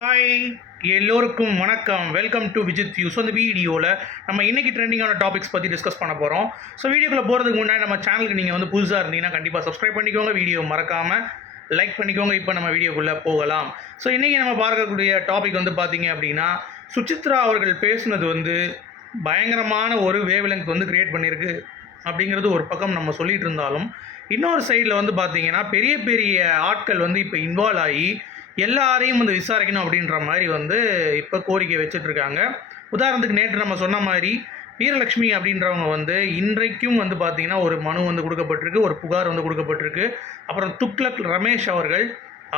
Hi எல்லோருக்கும் வணக்கம். Welcome to Vijith you so இந்த வீடியோவில் நம்ம இன்றைக்கி ட்ரெண்டிங்கான டாபிக்ஸ் பற்றி டிஸ்கஸ் பண்ண போகிறோம் ஸோ வீடியோக்குள்ளே போகிறதுக்கு முன்னாடி நம்ம சேனலுக்கு நீங்கள் வந்து புதுசாக இருந்தீங்கன்னா கண்டிப்பாக சப்ஸ்கிரைப் பண்ணிக்கோங்க. வீடியோ மறக்காமல் லைக் பண்ணிக்கோங்க. இப்போ நம்ம வீடியோக்குள்ளே போகலாம். ஸோ இன்றைக்கி நம்ம பார்க்கக்கூடிய டாபிக் வந்து பார்த்தீங்க அப்படின்னா சுசித்ரா அவர்கள் பேசுனது வந்து பயங்கரமான ஒரு வேவ்லெங்க் வந்து க்ரியேட் பண்ணியிருக்கு அப்படிங்கிறது ஒரு பக்கம் நம்ம சொல்லிகிட்டு இருந்தாலும் இன்னொரு சைடில் வந்து பார்த்தீங்கன்னா பெரிய பெரிய ஆட்கள் வந்து இப்போ இன்வால்வ் ஆகி எல்லாரையும் வந்து விசாரிக்கணும் அப்படின்ற மாதிரி வந்து இப்போ கோரிக்கை வச்சுட்ருக்காங்க. உதாரணத்துக்கு நேற்று நம்ம சொன்ன மாதிரி வீரலட்சுமி அப்படின்றவங்க வந்து இன்றைக்கும் வந்து பார்த்தீங்கன்னா ஒரு மனு வந்து கொடுக்கப்பட்டிருக்கு ஒரு புகார் வந்து கொடுக்கப்பட்டிருக்கு. அப்புறம் துக்ளக் ரமேஷ் அவர்கள்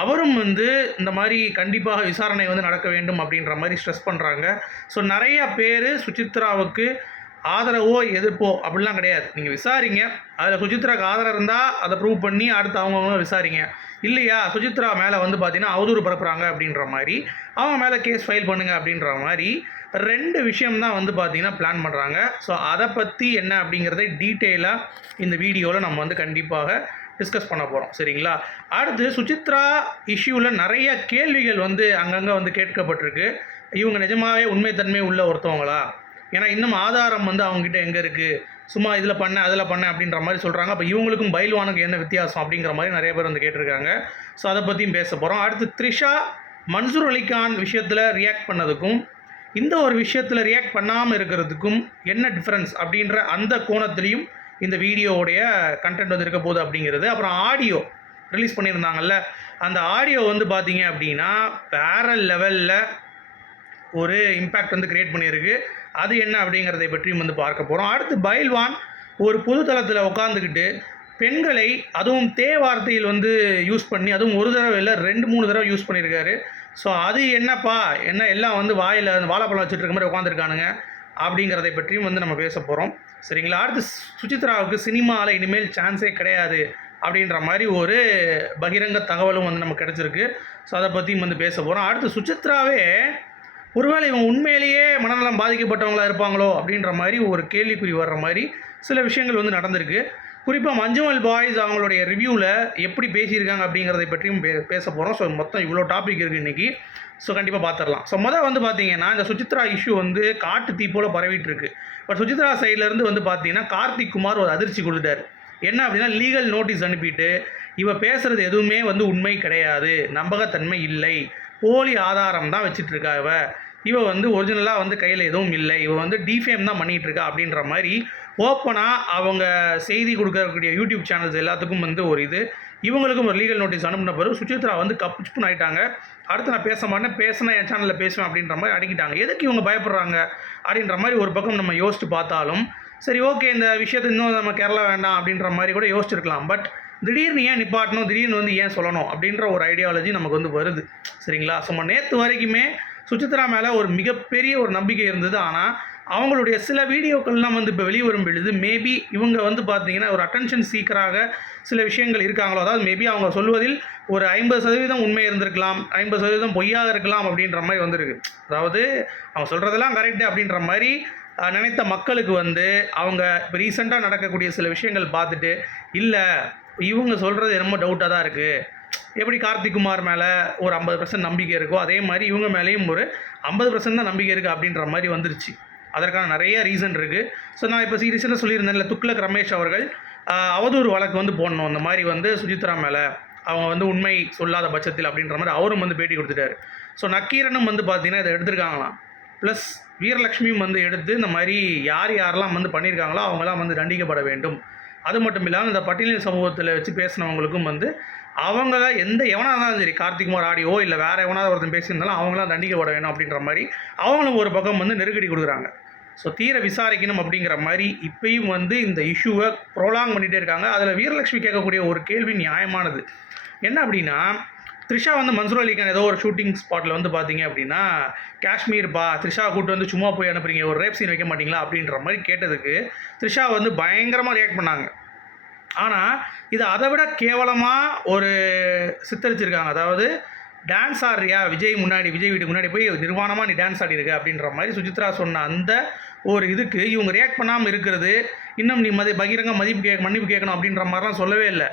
அவரும் வந்து இந்த மாதிரி கண்டிப்பாக விசாரணை வந்து நடக்க வேண்டும் அப்படின்ற மாதிரி ஸ்ட்ரெஸ் பண்ணுறாங்க ஸோ நிறையா பேர் சுசித்ராவுக்கு ஆதரவோ எதிர்ப்போ அப்படிலாம் கிடையாது. நீங்கள் விசாரிங்க. அதில் சுஜித்ராக்கு ஆதரவு இருந்தால் அதை ப்ரூவ் பண்ணி அடுத்து அவங்கவுங்க விசாரிங்க. இல்லையா? சுசித்ரா மேலே வந்து பார்த்தீங்கன்னா அவதூறு பரப்புகிறாங்க அப்படின்ற மாதிரி அவங்க மேலே கேஸ் ஃபைல் பண்ணுங்க அப்படின்ற மாதிரி ரெண்டு விஷயம் தான் வந்து பார்த்தீங்கன்னா பிளான் பண்ணுறாங்க ஸோ அதை பற்றி என்ன அப்படிங்கிறத டீட்டெயிலாக இந்த வீடியோவில் நம்ம வந்து கண்டிப்பாக டிஸ்கஸ் பண்ண போகிறோம் சரிங்களா? அடுத்து சுசித்ரா இஷ்யூவில் நிறைய கேள்விகள் வந்து அங்கங்கே வந்து கேட்கப்பட்டிருக்கு. இவங்க நிஜமாகவே உண்மைத்தன்மை உள்ள ஒருத்தவங்களா? ஏன்னா இன்னும் ஆதாரம் வந்து அவங்ககிட்ட எங்கே இருக்குது சும்மா இதில் பண்ண அதில் பண்ண அப்படின்ற மாதிரி சொல்கிறாங்க அப்போ இவங்களுக்கும் பயில்வானுக்கு என்ன வித்தியாசம் அப்படிங்கிற மாதிரி நிறைய பேர் வந்து கேட்டிருக்காங்க. ஸோ அதை பற்றியும் பேச போகிறோம் அடுத்து த்ரிஷா மன்சூர் அலிகான் விஷயத்தில் ரியாக்ட் பண்ணதுக்கும் இந்த ஒரு விஷயத்தில் ரியாக்ட் பண்ணாமல் இருக்கிறதுக்கும் என்ன டிஃப்ரென்ஸ் அப்படின்ற அந்த கோணத்துலேயும் இந்த வீடியோவுடைய கண்டென்ட் வந்து இருக்க போகுது அப்படிங்கிறது. அப்புறம் ஆடியோ ரிலீஸ் பண்ணியிருந்தாங்கல்ல அந்த ஆடியோ வந்து பார்த்தீங்க அப்படின்னா வேற லெவலில் ஒரு இம்பேக்ட் வந்து க்ரியேட் பண்ணியிருக்கு. அது என்ன அப்படிங்கிறதை பற்றியும் வந்து பார்க்க போகிறோம் அடுத்து பைல்வான் ஒரு பொது தளத்தில் உட்காந்துக்கிட்டு பெண்களை அதுவும் தே வார்த்தையில் வந்து யூஸ் பண்ணி அதுவும் ஒரு தடவை இல்லை ரெண்டு மூணு தடவை யூஸ் பண்ணியிருக்காரு. ஸோ அது என்னப்பா? என்ன எல்லாம் வந்து வாயில் அந்த வாழைப்பழம் வச்சுட்டு இருக்க மாதிரி உட்காந்துருக்கானுங்க அப்படிங்கிறதை பற்றியும் வந்து நம்ம பேச போகிறோம் சரிங்களா? அடுத்து சுசித்ராவுக்கு சினிமாவில் இனிமேல் சான்ஸே கிடையாது அப்படின்ற மாதிரி ஒரு பகிரங்க தகவலும் வந்து நமக்கு கிடச்சிருக்கு. ஸோ அதை பற்றியும் வந்து பேச போகிறோம் அடுத்து சுசித்ராவே ஒருவேளை இவங்க உண்மையிலேயே மனநலம் பாதிக்கப்பட்டவங்களா இருப்பாங்களோ அப்படின்ற மாதிரி ஒரு கேள்விக்குறி வர்ற மாதிரி சில விஷயங்கள் வந்து நடந்திருக்கு. குறிப்பாக மஞ்சுமல் பாய்ஸ் அவங்களுடைய ரிவ்யூவில் எப்படி பேசியிருக்காங்க அப்படிங்கிறதை பற்றியும் பே பேச போகிறோம் ஸோ மொத்தம் இவ்வளோ டாபிக் இருக்குது இன்றைக்கி ஸோ கண்டிப்பாக பார்த்துடலாம் ஸோ மொதல் வந்து பார்த்தீங்கன்னா இந்த சுசித்ரா இஷ்யூ வந்து காட்டு தீ போல் பரவிட்டு இருக்கு பட் சுசித்ரா சைட்லேருந்து வந்து பார்த்தீங்கன்னா கார்த்திக் குமார் ஒரு அதிர்ச்சி கொடுத்துட்டார். என்ன அப்படின்னா லீகல் நோட்டீஸ் அனுப்பிட்டு இவ பேசுகிறது எதுவுமே வந்து உண்மை கிடையாது. நம்பகத்தன்மை இல்லை. போலி ஆதாரம் தான் வச்சிட்டு இருக்கா இவ. இவ வந்து ஒரிஜினலாக வந்து கையில் எதுவும் இல்லை. இவ வந்து டிஃபேம் தான் பண்ணிகிட்டு இருக்கா அப்படின்ற மாதிரி ஓப்பனாக அவங்க செய்தி கொடுக்கக்கூடிய யூடியூப் சேனல்ஸ் எல்லாத்துக்கும் வந்து ஒரு இது. இவங்களுக்கும் ஒரு லீகல் நோட்டீஸ் அனுப்பின பிறகு சுச்சித்ரா வந்து கப்புச்சுப்புன்னு ஆகிட்டாங்க அடுத்து நான் பேச மாட்டேன். பேசினா என் சேனலில் பேசுவேன் அப்படின்ற மாதிரி அடிக்கிட்டாங்க. எதுக்கு இவங்க பயப்படுறாங்க அப்படின்ற மாதிரி ஒரு பக்கம் நம்ம யோசிச்சு பார்த்தாலும் சரி ஓகே இந்த விஷயத்தை இன்னும் நம்ம கேரளா வேண்டாம் அப்படின்ற மாதிரி கூட யோசிச்சிருக்கலாம். பட் திடீர்னு ஏன் நிப்பாட்டணும் திடீர்னு வந்து ஏன் சொல்லணும் அப்படின்ற ஒரு ஐடியாலஜி நமக்கு வந்து வருது. சரிங்களா? சும்மா நேற்று வரைக்குமே சுசித்ரா மேலே ஒரு மிகப்பெரிய ஒரு நம்பிக்கை இருந்தது. ஆனால் அவங்களுடைய சில வீடியோக்கள்லாம் வந்து இப்போ வெளியே வரும் பொழுது மேபி இவங்க வந்து பார்த்தீங்கன்னா ஒரு அட்டென்ஷன் சீக்கராக சில விஷயங்கள் இருக்காங்களோ அதாவது மேபி அவங்க சொல்வதில் ஒரு ஐம்பது சதவீதம் உண்மை இருந்திருக்கலாம் ஐம்பது சதவீதம் பொய்யாக இருக்கலாம் அப்படின்ற மாதிரி வந்திருக்கு. அதாவது அவங்க சொல்கிறதெல்லாம் கரெக்டு அப்படின்ற மாதிரி நினைத்த மக்களுக்கு வந்து அவங்க இப்போ ரீசெண்டாக நடக்கக்கூடிய சில விஷயங்கள் பார்த்துட்டு இல்லை இவங்க சொல்கிறது என்னமோ டவுட்டாக தான் இருக்குது எப்படி கார்த்திக் குமார் மேலே ஒரு ஐம்பது பர்சன்ட் நம்பிக்கை இருக்கோ அதே மாதிரி இவங்க மேலேயும் ஒரு ஐம்பது பர்சன்ட் தான் நம்பிக்கை இருக்குது அப்படின்ற மாதிரி வந்துருச்சு. அதற்கான நிறைய ரீசன் இருக்குது ஸோ நான் இப்போ சீரியஸாக சொல்லியிருந்தேன்ல துக்ளக் ரமேஷ் அவர்கள் அவதூறு வழக்கு வந்து போடணும். இந்த மாதிரி வந்து சுஜித்ரா மேலே அவங்க வந்து உண்மை சொல்லாத பட்சத்தில் அப்படின்ற மாதிரி அவரும் வந்து பேட்டி கொடுத்துட்டாரு. ஸோ நக்கீரனும் வந்து பார்த்தீங்கன்னா இதை எடுத்திருக்காங்களாம். ப்ளஸ் வீரலட்சுமியும் வந்து எடுத்து இந்த மாதிரி யார் யாரெல்லாம் வந்து பண்ணியிருக்காங்களோ அவங்களாம் வந்து தண்டிக்கப்பட வேண்டும். அது மட்டும் இல்லாமல் இந்த பட்டியலின் சமூகத்தில் வச்சு பேசினவங்களுக்கும் வந்து அவங்கள எந்த எவனாக இருந்தாலும் சரி கார்த்திகுமார் ஆடியோ இல்லை வேறு எவனாவது ஒருத்தன் பேசியிருந்தாலும் அவங்களாம் தண்டிக்கப்பட வேணும் அப்படின்ற மாதிரி அவங்களும் ஒரு பக்கம் வந்து நெருக்கடி கொடுக்குறாங்க. ஸோ தீர விசாரிக்கணும் அப்படிங்கிற மாதிரி இப்பயும் வந்து இந்த இஷ்யூவை ப்ரோலாங் பண்ணிகிட்டே இருக்காங்க. அதில் வீரலட்சுமி கேட்கக்கூடிய ஒரு கேள்வி நியாயமானது. என்ன அப்படின்னா த்ரிஷா வந்து மன்சூர் அலிகான் ஏதோ ஒரு ஷூட்டிங் ஸ்பாட்டில் வந்து பார்த்தீங்க அப்படின்னா காஷ்மீர்ப்பா த்ரிஷா கூட்டு வந்து சும்மா போய் அனுப்புறீங்க ஒரு ரேப் சீன் வைக்க மாட்டீங்களா? அப்படின்ற மாதிரி கேட்டதுக்கு த்ரிஷா வந்து பயங்கரமாக ரியாக்ட் பண்ணாங்க. ஆனால் இது அதை விட கேவலமாக ஒரு சித்தரிச்சிருக்காங்க. அதாவது டான்ஸ் ஆடுறியா? விஜய் முன்னாடி விஜய் வீட்டுக்கு முன்னாடி போய் நிர்வாணமாக நீ டான்ஸ் ஆடிருக்க? அப்படின்ற மாதிரி சுசித்ரா சொன்ன அந்த ஒரு இதுக்கு இவங்க ரியாக்ட் பண்ணாமல் இருக்கிறது இன்னும் நீ மதி பகிரங்க மதிப்பு கேட்க மன்னிப்பு கேட்கணும் அப்படின்ற மாதிரிலாம் சொல்லவே இல்லை.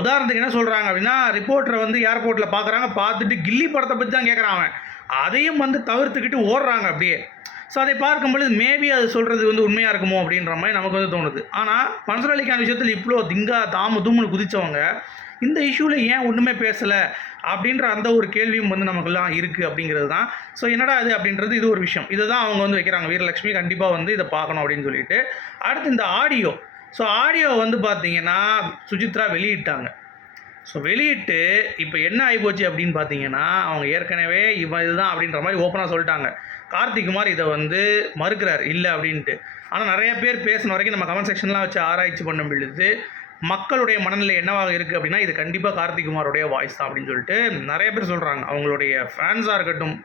உதாரணத்துக்கு என்ன சொல்கிறாங்க அப்படின்னா ரிப்போர்ட்டரை வந்து ஏர்போர்ட்டில் பார்க்குறாங்க பார்த்துட்டு கில்லி படத்தை பற்றி தான் கேட்குறான் அவன். அதையும் வந்து தவிர்த்துக்கிட்டு ஓடுறாங்க அப்படியே. ஸோ அதை பார்க்கும் பொழுது மேபி அது சொல்கிறது வந்து உண்மையாக இருக்குமோ அப்படின்ற மாதிரி நமக்கு வந்து தோணுது. ஆனால் மன்சூர் அலிகான் விஷயத்தில் இவ்வளோ திங்கா தாம தூமுன்னு குதித்தவங்க இந்த இஷ்யூவில் ஏன் ஒன்றுமே பேசலை அப்படின்ற அந்த ஒரு கேள்வியும் வந்து நமக்குலாம் இருக்குது அப்படிங்கிறது தான். ஸோ என்னடா இது அப்படின்றது இது ஒரு விஷயம். இதை தான் அவங்க வந்து வைக்கிறாங்க. வீரலட்சுமி கண்டிப்பாக வந்து இதை பார்க்கணும் அப்படின்னு சொல்லிட்டு. அடுத்து இந்த ஆடியோ ஸோ ஆடியோ வந்து பார்த்தீங்கன்னா சுஜித்ரா வெளியிட்டாங்க. ஸோ வெளியிட்டு இப்போ என்ன ஆகிப்போச்சு அப்படின்னு பார்த்தீங்கன்னா அவங்க ஏற்கனவே இவன் இதுதான் அப்படின்ற மாதிரி ஓப்பனாக சொல்லிட்டாங்க. கார்த்திக் குமார் இதை வந்து மறுக்கிறார் இல்லை அப்படின்ட்டு. ஆனால் நிறைய பேர் பேசின வரைக்கும் நம்ம கமெண்ட் செக்ஷன்லாம் வச்சு ஆராய்ச்சி பண்ணும் பொழுது மக்களுடைய மனநிலை என்னவாக இருக்குது அப்படின்னா இது கண்டிப்பாக கார்த்திக் குமாரோடைய வாய்ஸ் தான் அப்படின்னு சொல்லிட்டு நிறைய பேர் சொல்கிறாங்க அவங்களுடைய ஃபேன்ஸாக இருக்கட்டும்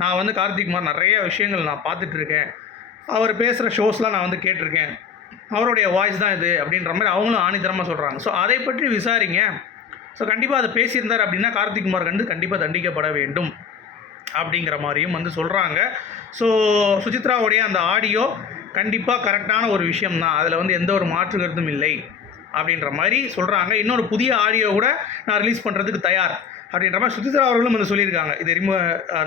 நான் வந்து கார்த்திக் குமார் நிறைய விஷயங்கள் நான் பார்த்துட்ருக்கேன் அவர் பேசுகிற ஷோஸ்லாம் நான் வந்து கேட்டிருக்கேன். அவருடைய வாய்ஸ் தான் இது அப்படின்ற மாதிரி அவங்களும் ஆணித்தரமாக சொல்கிறாங்க ஸோ அதை பற்றி விசாரிங்க. ஸோ கண்டிப்பாக அதை பேசியிருந்தார் அப்படின்னா கார்த்திக் குமார் கண்டு கண்டிப்பாக தண்டிக்கப்பட வேண்டும் அப்படிங்கிற மாதிரியும் வந்து சொல்கிறாங்க ஸோ சுசித்ராவுடைய அந்த ஆடியோ கண்டிப்பாக கரெக்டான ஒரு விஷயம் தான். அதில் வந்து எந்த ஒரு மாற்று கருத்தும் இல்லை அப்படின்ற மாதிரி சொல்கிறாங்க இன்னொரு புதிய ஆடியோ கூட நான் ரிலீஸ் பண்ணுறதுக்கு தயார். அப்படின்ற மாதிரி சுசித்ரா அவர்களும் வந்து சொல்லியிருக்காங்க. இது ரிமூ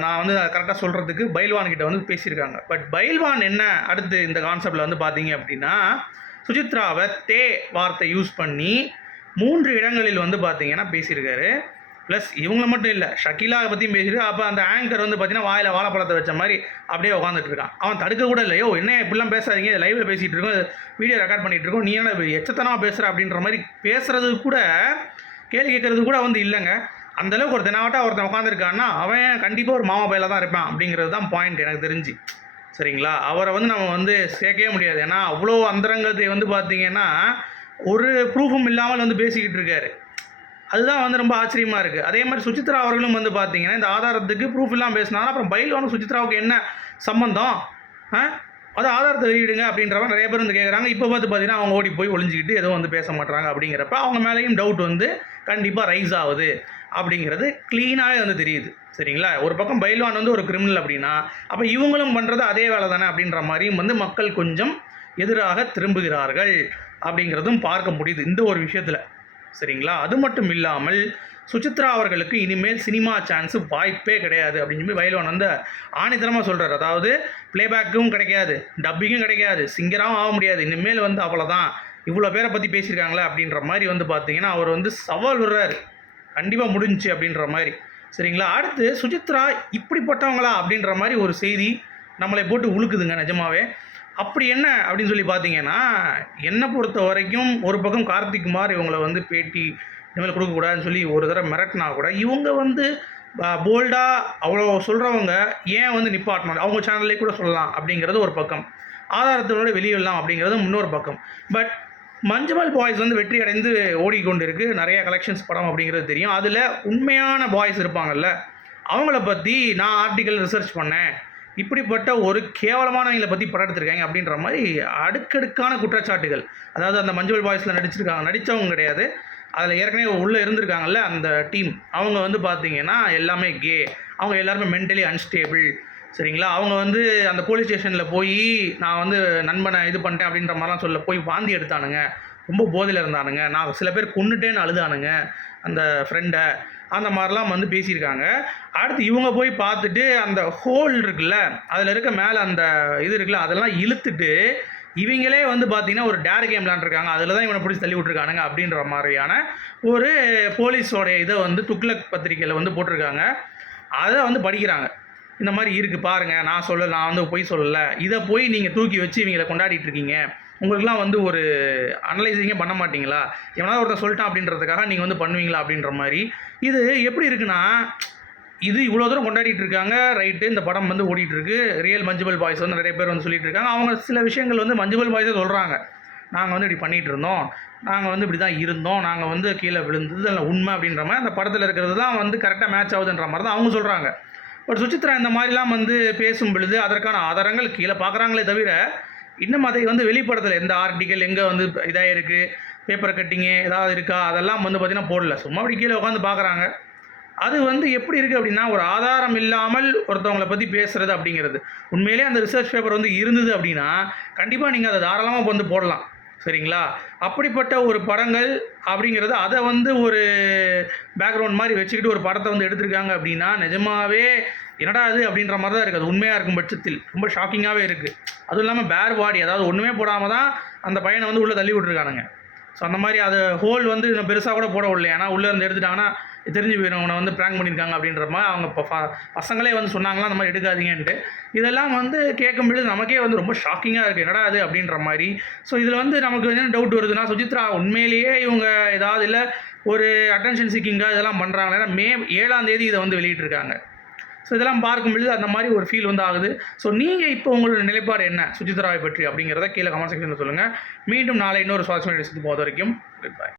நான் வந்து கரெக்டாக சொல்கிறதுக்கு பைல்வான் கிட்ட வந்து பேசியிருக்காங்க. பட் பைல்வான் என்ன? அடுத்து இந்த கான்செப்டில் வந்து பார்த்தீங்க அப்படின்னா சுஜித்ராவை தே வார்த்தை யூஸ் பண்ணி மூன்று இடங்களில் வந்து பார்த்தீங்கன்னா பேசியிருக்காரு. ப்ளஸ் இவங்கள மட்டும் இல்லை ஷக்கீலாவை பற்றியும் பேசிட்டு அப்போ அந்த ஆங்கர் வந்து பார்த்தீங்கன்னா வாயில் வாழைப்பழத்தை வச்ச மாதிரி அப்படியே உட்காந்துட்டு இருக்கான். அவன் தடுக்க கூட இல்லையோ என்ன இப்படிலாம் பேசாதீங்க லைவில் பேசிகிட்டு இருக்கோம் வீடியோ ரெக்கார்ட் பண்ணிகிட்டு இருக்கோம் நீ என்ன எச்சத்தனமாக பேசுகிற அப்படின்ற மாதிரி பேசுறது கூட கேள்வி கேட்கறது கூட வந்து இல்லைங்க. அந்தளவுக்கு ஒரு தினாவட்டா ஒருத்தன் உட்காந்துருக்கான்னா அவன் கண்டிப்பாக ஒரு மாமா பையில தான் இருப்பான் அப்படிங்கிறது தான் பாயிண்ட் எனக்கு தெரிஞ்சு. சரிங்களா? அவரை வந்து நம்ம வந்து சேர்க்கவே முடியாது. ஏன்னா அவ்வளோ அந்தரங்கத்தை வந்து பார்த்தீங்கன்னா ஒரு ப்ரூஃபும் இல்லாமல் வந்து பேசிக்கிட்டு இருக்காரு. அதுதான் வந்து ரொம்ப ஆச்சரியமாக இருக்குது அதே மாதிரி சுசித்ரா அவர்களும் வந்து பார்த்தீங்கன்னா இந்த ஆதாரத்துக்கு ப்ரூஃப் இல்லாமல் பேசினாலும் அப்புறம் பைல்வானும் சுசித்ராவுக்கு என்ன சம்மந்தம் அது ஆதாரத்தை வெளியிடுங்க அப்படின்றவங்க நிறைய பேர் வந்து கேட்குறாங்க இப்போ பார்த்து பார்த்தீங்கன்னா அவங்க ஓடி போய் ஒளிஞ்சிக்கிட்டு எதுவும் வந்து பேச மாட்டாங்க அப்படிங்கிறப்ப அவங்க மேலேயும் டவுட் வந்து கண்டிப்பாக ரைஸ் ஆகுது. அப்படிங்கிறது க்ளீனாகவே வந்து தெரியுது. சரிங்களா? ஒரு பக்கம் பைல்வான் வந்து ஒரு கிரிமினல் அப்படின்னா அப்போ இவங்களும் பண்ணுறது அதே வேலை தானே அப்படின்ற மாதிரியும் வந்து மக்கள் கொஞ்சம் எதிராக திரும்புகிறார்கள் அப்படிங்கிறதும் பார்க்க முடியுது இந்த ஒரு விஷயத்தில். சரிங்களா? அது மட்டும் இல்லாமல் சுசித்ரா அவர்களுக்கு இனிமேல் சினிமா சான்ஸு வாய்ப்பே கிடையாது அப்படின்னு சொல்லி வயல்வான் வந்து ஆணித்தனமாக சொல்கிறார் அதாவது ப்ளேபேக்கும் கிடைக்காது டப்பிங்கும் கிடைக்காது சிங்கராகவும் ஆக முடியாது. இனிமேல் வந்து அவ்வளோதான் இவ்வளோ பேரை பற்றி பேசியிருக்காங்களே அப்படின்ற மாதிரி வந்து பார்த்தீங்கன்னா அவர் வந்து சவால் விடுறாரு. கண்டிப்பாக முடிஞ்சுச்சு அப்படின்ற மாதிரி. சரிங்களா? அடுத்து சுஜித்ரா இப்படிப்பட்டவங்களா அப்படின்ற மாதிரி ஒரு செய்தி நம்மளை போட்டு உழுக்குதுங்க நிஜமாவே. அப்படி என்ன அப்படின்னு சொல்லி பார்த்தீங்கன்னா என்னை பொறுத்த வரைக்கும் ஒரு பக்கம் கார்த்திக் குமார் இவங்களை வந்து பேட்டி இனிமேல் கொடுக்கக்கூடாதுன்னு சொல்லி ஒரு தடவை மிரட்டினா கூட இவங்க வந்து போல்டாக அவ்வளோ சொல்கிறவங்க ஏன் வந்து நிப்பாட்டணும்? அவங்க சேனல்லே கூட சொல்லலாம் அப்படிங்கிறது ஒரு பக்கம். ஆதாரத்தோட வெளியிடலாம் அப்படிங்கிறது இன்னொரு பக்கம். பட் மஞ்சுமல் பாய்ஸ் வந்து வெற்றி அடைந்து ஓடிக்கொண்டிருக்கு. நிறைய கலெக்ஷன்ஸ் படம் அப்படிங்கிறது தெரியும். அதில் உண்மையான பாய்ஸ் இருப்பாங்கல்ல அவங்கள பற்றி நான் ஆர்டிக்கல் ரிசர்ச் பண்ணேன். இப்படிப்பட்ட ஒரு கேவலமானவங்களை பற்றி படம் எடுத்திருக்காங்க அப்படின்ற மாதிரி அடுக்கடுக்கான குற்றச்சாட்டுகள். அதாவது அந்த மஞ்சுவல் பாய்ஸில் நடிச்சிருக்காங்க நடித்தவங்க கிடையாது. அதில் ஏற்கனவே உள்ளே இருந்திருக்காங்கல்ல அந்த டீம் அவங்க வந்து பார்த்திங்கன்னா எல்லாமே கே அவங்க எல்லாருமே மென்டலி அன்ஸ்டேபிள் சரிங்களா? அவங்க வந்து அந்த போலீஸ் ஸ்டேஷனில் போய் நான் வந்து நண்பனை இது பண்ணிட்டேன் அப்படின்ற மாதிரிலாம் சொல்ல போய் வாந்தி எடுத்தானுங்க. ரொம்ப போதையில் இருந்தானுங்க. நான் சில பேர் கொண்டுட்டேன்னு அழுதானுங்க அந்த ஃப்ரெண்டை அந்த மாதிரிலாம் வந்து பேசியிருக்காங்க. அடுத்து இவங்க போய் பார்த்துட்டு அந்த ஹோல் இருக்குல்ல அதில் இருக்க மேலே அந்த இது இருக்குல்ல அதெல்லாம் இழுத்துட்டு இவங்களே வந்து பார்த்தீங்கன்னா ஒரு டேர் கேம் விளாண்டுருக்காங்க அதில் தான் இவனை பிடிச்சி தள்ளி விட்ருக்கானுங்க அப்படின்ற மாதிரியான ஒரு போலீஸோடைய இதை வந்து துக்ளக் பத்திரிக்கையில் வந்து போட்டிருக்காங்க. அதை வந்து படிக்கிறாங்க. இந்த மாதிரி இருக்குது பாருங்கள் நான் சொல்ல நான் வந்து பொய் சொல்லலை. இதை போய் நீங்கள் தூக்கி வச்சு இவங்களை கொண்டாடிட்டு இருக்கீங்க. உங்களுக்குலாம் வந்து ஒரு அனலைசிங்கே பண்ண மாட்டீங்களா? எவனாவது ஒருத்தர் சொல்லிட்டான் அப்படின்றதுக்காக நீங்கள் வந்து பண்ணுவீங்களா அப்படின்ற மாதிரி. இது எப்படி இருக்குன்னா இது இவ்வளோ தூரம் கொண்டாடிட்டு இருக்காங்க ரைட்டு இந்த படம் வந்து ஓடிட்டு இருக்கு. ரியல் மஞ்சுபல் பாய்ஸ் வந்து நிறைய பேர் வந்து சொல்லிட்டு இருக்காங்க. அவங்க சில விஷயங்கள் வந்து மஞ்சுபல் பாய்ஸே சொல்கிறாங்க நாங்கள் வந்து இப்படி பண்ணிகிட்டு இருந்தோம். நாங்கள் வந்து இப்படி தான் இருந்தோம். நாங்கள் வந்து கீழே விழுந்தது இல்லை உண்மை அப்படின்ற மாதிரி அந்த படத்தில் இருக்கிறது தான் வந்து கரெக்டாக மேட்ச் ஆகுதுன்ற மாதிரி தான் அவங்க சொல்கிறாங்க பட் சுசித்ரா இந்த மாதிரிலாம் வந்து பேசும் பொழுது அதற்கான ஆதாரங்கள் கீழே பார்க்குறாங்களே தவிர இன்னும் அதை வந்து வெளிப்படுத்தலை. எந்த ஆர்டிக்கல் எங்கே வந்து இதாக இருக்குது பேப்பர் கட்டிங்கு ஏதாவது இருக்கா? அதெல்லாம் வந்து பார்த்திங்கன்னா போடல. சும்மா அப்படி கீழே உட்காந்து பார்க்குறாங்க. அது வந்து எப்படி இருக்குது அப்படின்னா ஒரு ஆதாரம் இல்லாமல் ஒருத்தவங்களை பற்றி பேசுகிறது அப்படிங்கிறது. உண்மையிலே அந்த ரிசர்ச் பேப்பர் வந்து இருந்தது அப்படின்னா கண்டிப்பாக நீங்கள் அதை தாராளமாக வந்து போடலாம். சரிங்களா? அப்படிப்பட்ட ஒரு படங்கள் அப்படிங்கிறது அதை வந்து ஒரு பேக்ரவுண்ட் மாதிரி வச்சுக்கிட்டு ஒரு படத்தை வந்து எடுத்திருக்காங்க அப்படின்னா நிஜமாவே என்னடா அது அப்படின்ற மாதிரி தான் இருக்குது. அது உண்மையாக இருக்கும் பட்சத்தில். ரொம்ப ஷாக்கிங்காகவே இருக்குது அதுவும் இல்லாமல் பேர் பாடி அதாவது ஒன்றுமே போடாமல் தான் அந்த பையனை வந்து உள்ளே தள்ளி விட்டுருக்கானுங்க. ஸோ அந்த மாதிரி அது ஹோல் வந்து இன்னும் பெருசாக கூட போட விடல ஏன்னா உள்ளே இருந்து எடுத்துட்டாங்கன்னா தெரிஞ்சு போயிடும் உன்னை வந்து ப்ராங்க் பண்ணியிருக்காங்க அப்படின்ற மாதிரி அவங்க இப்போ பசங்களே வந்து சொன்னாங்களா அந்த மாதிரி எடுக்காதீங்கன்ட்டு. இதெல்லாம் வந்து கேட்கும்பொழுது நமக்கே வந்து ரொம்ப ஷாக்கிங்காக இருக்குது என்னடா அது அப்படின்ற மாதிரி. ஸோ இதில் வந்து நமக்கு என்ன டவுட் வருதுன்னா சுஜித்ரா உண்மையிலேயே இவங்க ஏதாவது இல்லை ஒரு அட்டென்ஷன் சீக்கிங்காக இதெல்லாம் பண்ணுறாங்களா ஏன்னா மே ஏழாம் தேதி இதை வந்து வெளியிட்டிருக்காங்க. ஸோ இதெல்லாம் பார்க்கும்பொழுது அந்த மாதிரி ஒரு ஃபீல் வந்து ஆகுது. ஸோ நீங்கள் இப்போ உங்களோட நிலைப்பாடு என்ன? சுஜித்ராவை பற்றி அப்படிங்கிறத கீழே கமெண்ட் செக்ஷனில் சொல்லுங்கள் மீண்டும் நாளை இன்னொரு சுவாரஸ்யமான விஷயத்துக்கு போத வரைக்கும் குட்